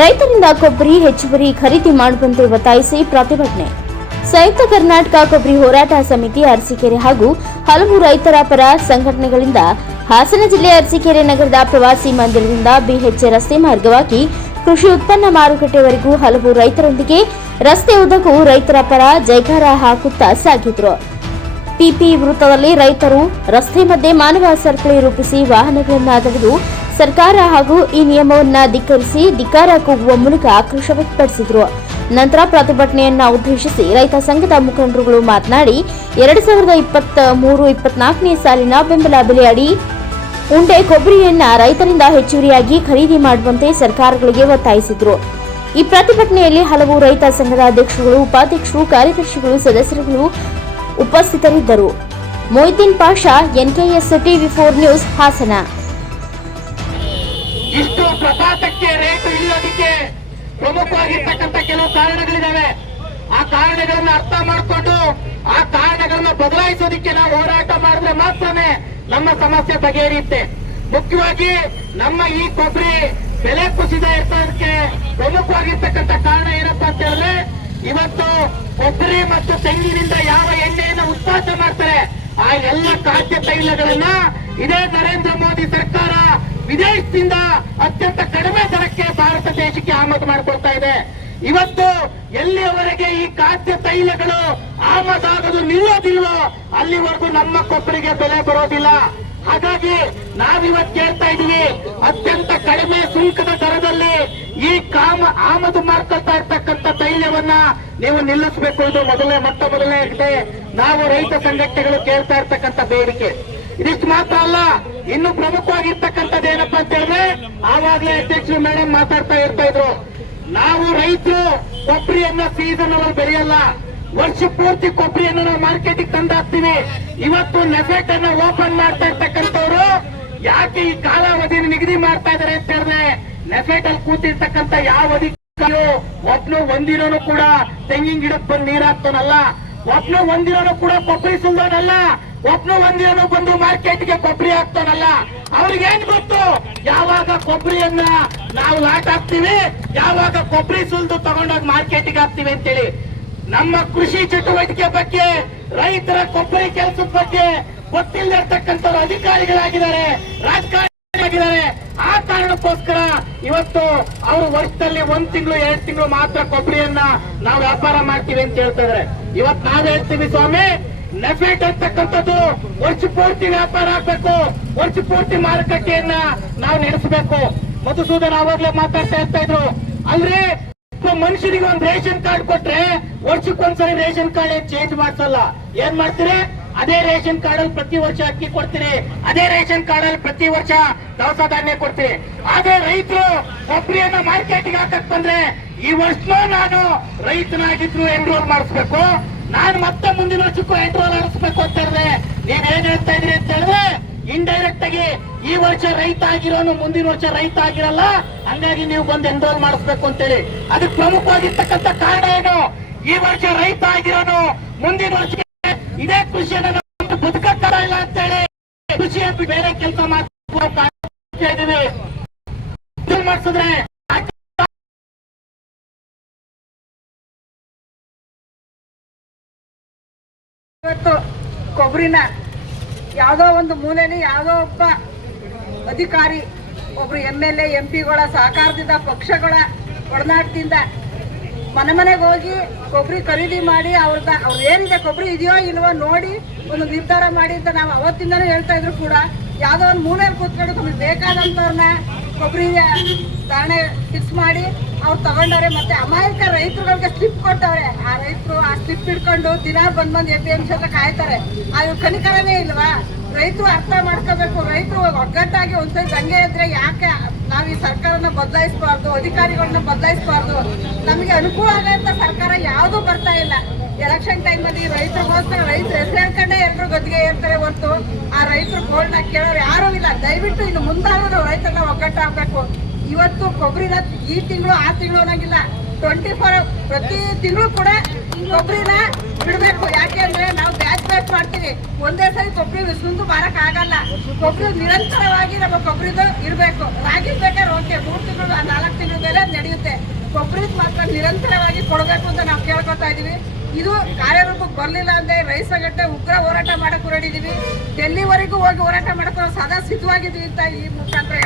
ರೈತರಿಂದ ಕೊಬ್ಬರಿ ಹೆಚ್ಚುವರಿ ಖರೀದಿ ಮಾಡುವಂತೆ ಒತ್ತಾಯಿಸಿ ಪ್ರತಿಭಟನೆ. ಸಂಯುಕ್ತ ಕರ್ನಾಟಕ ಕೊಬ್ಬರಿ ಹೋರಾಟ ಸಮಿತಿ ಅರಸೀಕೆರೆ ಹಾಗೂ ಹಲವು ರೈತರ ಪರ ಸಂಘಟನೆಗಳಿಂದ ಹಾಸನ ಜಿಲ್ಲೆ ಅರಸೀಕೆರೆ ನಗರದ ಪ್ರವಾಸಿ ಮಂದಿರದಿಂದ ಬಿಎಚ್ ರಸ್ತೆ ಮಾರ್ಗವಾಗಿ ಕೃಷಿ ಉತ್ಪನ್ನ ಮಾರುಕಟ್ಟೆವರೆಗೂ ಹಲವು ರೈತರೊಂದಿಗೆ ರಸ್ತೆ ಉದ್ದಕ್ಕೂ ರೈತರ ಪರ ಜೈಕಾರ ಹಾಕುತ್ತಾ ಸಾಗಿದ್ರು. ಪಿಪಿ ವೃತ್ತದಲ್ಲಿ ರೈತರು ರಸ್ತೆ ಮಧ್ಯೆ ಮಾನವ ಸರಪಳಿ ರೂಪಿಸಿ ವಾಹನಗಳನ್ನು ತಡೆದು ಸರ್ಕಾರ ಹಾಗೂ ಈ ನಿಯಮವನ್ನು ಧಿಕ್ಕರಿಸಿ ಧಿಕ್ಕಾರ ಕೂಗುವ ಮೂಲಕ ಆಕ್ರೋಶ ವ್ಯಕ್ತಪಡಿಸಿದರು. ನಂತರ ಪ್ರತಿಭಟನೆಯನ್ನ ಉದ್ದೇಶಿಸಿ ರೈತ ಸಂಘದ ಮುಖಂಡರುಗಳು ಮಾತನಾಡಿ 2023-24ನೇ ಸಾಲಿನ ಬೆಂಬಲ ಬೆಲೆ ಅಡಿ ಉಂಡೆ ಕೊಬ್ಬರಿಯನ್ನ ರೈತರಿಂದ ಹೆಚ್ಚುವರಿಯಾಗಿ ಖರೀದಿ ಮಾಡುವಂತೆ ಸರ್ಕಾರಗಳಿಗೆ ಒತ್ತಾಯಿಸಿದರು. ಈ ಪ್ರತಿಭಟನೆಯಲ್ಲಿ ಹಲವು ರೈತ ಸಂಘದ ಅಧ್ಯಕ್ಷರುಗಳು, ಉಪಾಧ್ಯಕ್ಷರು, ಕಾರ್ಯದರ್ಶಿಗಳು, ಸದಸ್ಯರುಗಳು ಉಪಸ್ಥಿತರಿದ್ದರು. Moideen Pasha, NKS TV4 news, Hassan. ಇಷ್ಟು ಪ್ರಪಾತಕ್ಕೆ ರೇಟ್ ಇಳಿಯೋದಕ್ಕೆ ಪ್ರಮುಖವಾಗಿರ್ತಕ್ಕಂಥ ಕೆಲವು ಕಾರಣಗಳಿದಾವೆ. ಆ ಕಾರಣಗಳನ್ನ ಅರ್ಥ ಮಾಡಿಕೊಂಡು ಆ ಕಾರಣಗಳನ್ನ ಬದಲಾಯಿಸೋದಕ್ಕೆ ನಾವು ಹೋರಾಟ ಮಾಡಿದ್ರೆ ಮಾತ್ರನೇ ನಮ್ಮ ಸಮಸ್ಯೆ ಬಗೆಹರಿಯುತ್ತೆ. ಮುಖ್ಯವಾಗಿ ನಮ್ಮ ಈ ಕೊಬ್ಬರಿ ಬೆಲೆ ಕುಸಿದ ಇರ್ತದಕ್ಕೆ ಪ್ರಮುಖವಾಗಿರ್ತಕ್ಕಂಥ ಕಾರಣ ಏನಪ್ಪಾ ಅಂತ ಹೇಳಿದ್ರೆ, ಇವತ್ತು ಕೊಬ್ಬರಿ ಮತ್ತು ತೆಂಗಿನಿಂದ ಯಾವ ಎಣ್ಣೆಯನ್ನು ಉತ್ಪಾದನೆ ಮಾಡ್ತಾರೆ ಆ ಎಲ್ಲ ಖಾದ್ಯ ತೈಲಗಳನ್ನ ಇದೇ ನರೇಂದ್ರ ಮೋದಿ ಸರ್ಕಾರ ವಿದೇಶದಿಂದ ಅತ್ಯಂತ ಕಡಿಮೆ ದರಕ್ಕೆ ಭಾರತ ದೇಶಕ್ಕೆ ಆಮದು ಮಾಡಿಕೊಡ್ತಾ ಇದೆ. ಇವತ್ತು ಎಲ್ಲಿಯವರೆಗೆ ಈ ಖಾದ್ಯ ತೈಲಗಳು ಆಮದಾಗೋದು ನಿಲ್ಲೋದಿಲ್ವೋ ಅಲ್ಲಿವರೆಗೂ ನಮ್ಮ ಕೊಬ್ಬರಿಗೆ ಬೆಲೆ ಬರೋದಿಲ್ಲ. ಹಾಗಾಗಿ ನಾವಿವತ್ತು ಕೇಳ್ತಾ ಇದೀವಿ, ಅತ್ಯಂತ ಕಡಿಮೆ ಸುಂಕದ ದರದಲ್ಲಿ ಈ ಆಮದು ಮಾಡ್ಕೊಳ್ತಾ ಇರ್ತಕ್ಕಂಥ ತೈಲವನ್ನ ನೀವು ನಿಲ್ಲಿಸಬೇಕು. ಇದು ಮೊದಲನೇ ಇದೆ ನಾವು ರೈತ ಸಂಘಟನೆಗಳು ಕೇಳ್ತಾ ಇರ್ತಕ್ಕಂಥ ಬೇಡಿಕೆ. ಇದಿಷ್ಟು ಮಾತ್ರ ಅಲ್ಲ, ಇನ್ನು ಪ್ರಮುಖವಾಗಿರ್ತಕ್ಕಂಥದ್ದು ಏನಪ್ಪಾ ಅಂತ ಹೇಳಿದ್ರೆ, ಆವಾಗಲೇ ಅಧ್ಯಕ್ಷರು ಮೇಡಮ್ ಮಾತಾಡ್ತಾ ಇರ್ತಾ ಇದ್ರು, ನಾವು ರೈತರು ಕೊಬ್ಬರಿಯನ್ನ ಸೀಸನ್ ಅಲ್ಲಿ ಬೆಳೆಯಲ್ಲ, ವರ್ಷ ಪೂರ್ತಿ ಕೊಬ್ಬರಿಯನ್ನು ನಾವು ಮಾರ್ಕೆಟಿಗೆ ತಂದಾಕ್ತೀವಿ. ಇವತ್ತು ನೆಫೆಟ್ ಅನ್ನ ಓಪನ್ ಮಾಡ್ತಾ ಇರ್ತಕ್ಕಂಥವ್ರು ಯಾಕೆ ಈ ಕಾಲಾವಧಿ ನಿಗದಿ ಮಾಡ್ತಾ ಇದಾರೆ ಅಂತ ಹೇಳಿದ್ರೆ, ನೆಫೆಟ್ ಅಲ್ಲಿ ಕೂತಿರ್ತಕ್ಕಂಥ ಯಾವ ಅಧಿಕಾರಿಯು ಒಬ್ನು ಒಂದಿನೂ ಕೂಡ ತೆಂಗಿನ ಗಿಡಕ್ಕೆ ಬಂದು ನೀರ್ ಹಾಕ್ತಾನಲ್ಲ, ಒಬ್ನು ಒಂದಿನೂ ಕೂಡ ಕೊಬ್ಬರಿ ಸುಲ್ದೋನಲ್ಲ, ಒಬ್ನು ಒಂದಿನೂ ಬಂದು ಮಾರ್ಕೆಟ್ಗೆ ಕೊಬ್ಬರಿ ಹಾಕ್ತಾನಲ್ಲ. ಅವ್ರಿಗೇನ್ ಗೊತ್ತು ಯಾವಾಗ ಕೊಬ್ಬರಿಯನ್ನ ನಾವು ಲಾಟ್ ಹಾಕ್ತಿವಿ, ಯಾವಾಗ ಕೊಬ್ಬರಿ ಸುಲ್ದು ತಗೊಂಡೋಗಿ ಮಾರ್ಕೆಟ್ಗೆ ಹಾಕ್ತಿವಿ ಅಂತೇಳಿ. ನಮ್ಮ ಕೃಷಿ ಚಟುವಟಿಕೆ ಬಗ್ಗೆ, ರೈತರ ಕೊಬ್ಬರಿ ಕೆಲಸದ ಬಗ್ಗೆ ಗೊತ್ತಿಲ್ಲದೆ ಇರ್ತಕ್ಕಂಥವ್ರು ಅಧಿಕಾರಿಗಳಾಗಿದ್ದಾರೆ, ರಾಜಕಾರಣಿಗಳಾಗಿದ್ದಾರೆ. ಆ ಕಾರಣಕ್ಕೋಸ್ಕರ ಇವತ್ತು ಅವರು ವರ್ಷದಲ್ಲಿ 1 ತಿಂಗಳು 2 ತಿಂಗಳು ಮಾತ್ರ ಕೊಬ್ಬರಿಯನ್ನ ನಾವು ವ್ಯಾಪಾರ ಮಾಡ್ತೀವಿ ಅಂತ ಹೇಳ್ತಾ ಇದಾರೆ. ಇವತ್ತು ನಾವ್ ಹೇಳ್ತೀವಿ ಸ್ವಾಮಿ, ನೆಫೆಟ್ ಅಂತಕ್ಕಂಥದ್ದು ವರ್ಷ ಪೂರ್ತಿ ವ್ಯಾಪಾರ ಆಗ್ಬೇಕು, ವರ್ಷ ಪೂರ್ತಿ ಮಾರುಕಟ್ಟೆಯನ್ನ ನಾವು ನಡೆಸಬೇಕು. ಮಧುಸೂದನ್ ಆವಾಗಲೇ ಮಾತಾಡ್ತಾ ಇರ್ತಾ ಇದ್ರು, ಅಲ್ರಿ ಮನುಷ್ಯನಿಗೆ ಒಂದು ರೇಷನ್ ಕಾರ್ಡ್ ಕೊಟ್ರೆ ವರ್ಷಕ್ಕೊಂದ್ಸರಿ ರೇಷನ್ ಕಾರ್ಡ್ ಚೇಂಜ್ ಮಾಡ್ಸಲ್ಲ, ಏನ್ ಮಾಡ್ತೀರಿ? ಅದೇ ರೇಷನ್ ಕಾರ್ಡ್ ಅಲ್ಲಿ ಪ್ರತಿ ವರ್ಷ ಅಕ್ಕಿ ಕೊಡ್ತೀರಿ, ಅದೇ ರೇಷನ್ ಕಾರ್ಡ್ ಅಲ್ಲಿ ಪ್ರತಿ ವರ್ಷ ದವಸ ಧಾನ್ಯ ಕೊಡ್ತೀರಿ. ಆದ್ರೆ ರೈತರು ಕೊಬ್ಬರಿಯನ್ನ ಮಾರ್ಕೆಟ್ಗೆ ಹಾಕಕ್ ಬಂದ್ರೆ ಈ ವರ್ಷನೂ ನಾನು ರೈತನಾಗಿದ್ರು ಎನ್ರೋಲ್ ಮಾಡಿಸ್ಬೇಕು, ನಾನು ಮತ್ತೆ ಮುಂದಿನ ವರ್ಷಕ್ಕೂ ಎನ್ರೋಲ್ ಮಾಡಿಸ್ಬೇಕು ಅಂತ ಹೇಳಿದ್ರೆ ನೀವೇನ್ ಹೇಳ್ತಾ ಇದ್ರಿ ಅಂತ ಹೇಳಿದ್ರೆ, ಇಂಡೈರೆಕ್ಟ್ ಆಗಿ ಈ ವರ್ಷ ರೈತ ಆಗಿರೋನು ಮುಂದಿನ ವರ್ಷ ರೈತ ಆಗಿರಲ್ಲ, ಹಂಗಾಗಿ ನೀವು ಬಂದು ಎನ್ರೋಲ್ ಮಾಡಿಸ್ಬೇಕು ಅಂತೇಳಿ. ಅದಕ್ಕೆ ಪ್ರಮುಖವಾಗಿರ್ತಕ್ಕಂಥ ಕಾರಣ ಏನು? ಈ ವರ್ಷ ರೈತ ಆಗಿರೋನು ಮುಂದಿನ ವರ್ಷ ಇದೇ ಕೃಷಿಯನ್ನು ಬದುಕಕ್ಕಾಗ ಇಲ್ಲ ಅಂತೇಳಿ ಕೃಷಿ ಬೇರೆ ಕೆಲಸ ಮಾಡ್ತಿದೀವಿ. ಮಾಡಿಸಿದ್ರೆ ಇವತ್ತು ಕೊಬ್ಬರಿನ ಯಾವುದೋ ಒಂದು ಮೂಲೆಯಲ್ಲಿ ಯಾವುದೋ ಒಬ್ಬ ಅಧಿಕಾರಿ, ಒಬ್ರು MLA MP ಗಳ ಸಹಕಾರದಿಂದ, ಪಕ್ಷಗಳ ಒಡನಾಟದಿಂದ ಮನೆ ಮನೆಗೆ ಹೋಗಿ ಕೊಬ್ಬರಿ ಖರೀದಿ ಮಾಡಿ ಅವ್ರದ್ದು ಏನಿದೆ ಕೊಬ್ಬರಿ ಇದೆಯೋ ಇಲ್ವೋ ನೋಡಿ ಒಂದು ನಿರ್ಧಾರ ಮಾಡಿ ಅಂತ ನಾವು ಅವತ್ತಿಂದನೂ ಹೇಳ್ತಾ ಇದ್ರು ಕೂಡ, ಯಾವುದೋ ಒಂದು ಮೂಲೆಯಲ್ಲಿ ಕೂತ್ಕೊಂಡು ನಮಗೆ ಬೇಕಾದಂಥವ್ರನ್ನ ಕೊಬ್ಬರಿ ಧಾರಣೆ ಫಿಕ್ಸ್ ಮಾಡಿ ಅವ್ರು ತಗೊಂಡವ್ರೆ. ಮತ್ತೆ ಅಮಾಯಕ ರೈತರುಗಳಿಗೆ ಸ್ಲಿಪ್ ಕೊಟ್ಟವ್ರೆ. ಆ ರೈತರು ಆ ಸ್ಲಿಪ್ ಇಟ್ಕೊಂಡು ದಿನ ಬಂದ್ APMC ಹತ್ರ ಕಾಯ್ತಾರೆ. ಅದು ಕನಿಕರನೇ ಇಲ್ವಾ? ರೈತರು ಅರ್ಥ ಮಾಡ್ಕೋಬೇಕು. ರೈತರು ಒಗ್ಗಟ್ಟಾಗಿ ಒಂದ್ಸರಿ ದಂಗೆ ಇದ್ರೆ ಯಾಕೆ ನಾವು ಈ ಸರ್ಕಾರನ ಬದಲಾಯಿಸಬಾರ್ದು, ಅಧಿಕಾರಿಗಳನ್ನ ಬದಲಾಯಿಸಬಾರ್ದು? ನಮಗೆ ಅನುಕೂಲ ಆಗಂತ ಸರ್ಕಾರ ಯಾವ್ದು ಬರ್ತಾ ಇಲ್ಲ. ಎಲೆಕ್ಷನ್ ಟೈಮ್ ಅಲ್ಲಿ ರೈತರಿಗೋಸ್ಕರ ರೈತರು ಹೆಸರು ಹೇಳ್ಕೊಂಡೇ ಎಲ್ಲರೂ ಗದ್ದಿಗೆ ಏರ್ತಾರೆ ಹೊರತು ಆ ರೈತರು ಗೋಲ್ನ ಕೇಳೋರು ಯಾರೂ ಇಲ್ಲ. ದಯವಿಟ್ಟು ಇನ್ನು ಮುಂದಾದ್ರೂ ರೈತರನ್ನ ಒಗ್ಗಟ್ಟಾಗಬೇಕು. ಇವತ್ತು ಕೊಬ್ಬರಿನ ಈ ತಿಂಗಳು ಆ ತಿಂಗಳು ಅನ್ನೋಂಗಿಲ್ಲ, 24 ಪ್ರತಿ ತಿಂಗಳು ಕೂಡ ಕೊಬ್ಬರಿನ ಬಿಡಬೇಕು. ಯಾಕೆ ಅಂದ್ರೆ ನಾವು ಬ್ಯಾಚ್ ಮಾಡ್ತೀವಿ, ಒಂದೇ ಸರಿ ಕೊಬ್ಬರಿ ಸುಂದು ಮಾರಕ್ ಆಗಲ್ಲ. ಕೊಬ್ಬರಿ ನಿರಂತರವಾಗಿ ನಮ್ಮ ಕೊಬ್ಬರಿದು ಇರಬೇಕು. ರಾಗಿ ಬೇಕಾದ್ರೆ ಓಕೆ 3 ತಿಂಗಳು 4 ತಿಂಗಳ ಮೇಲೆ ನಡೆಯುತ್ತೆ. ನಿರಂತರವಾಗಿ ಕೊಡಬೇಕು ಅಂತ ನಾವು ಕೇಳ್ಕೊತಾ ಇದೀವಿ. ಇದು ಕಾರ್ಯರೂಪಕ್ಕೆ ಬರಲಿಲ್ಲ ಅಂದ್ರೆ ರೈತ ಸಂಘಟನೆ ಉಗ್ರ ಹೋರಾಟ ಮಾಡಕ್ ಹೊರಟಿದೀವಿ. ಡೆಲ್ಲಿವರೆಗೂ ಹೋಗಿ ಹೋರಾಟ ಮಾಡಕ್ಕೆ ನಾವು ಸದಾ ಸಿದ್ಧವಾಗಿದ್ವಿ ಅಂತ ಈ ಮುಖಾಂತರ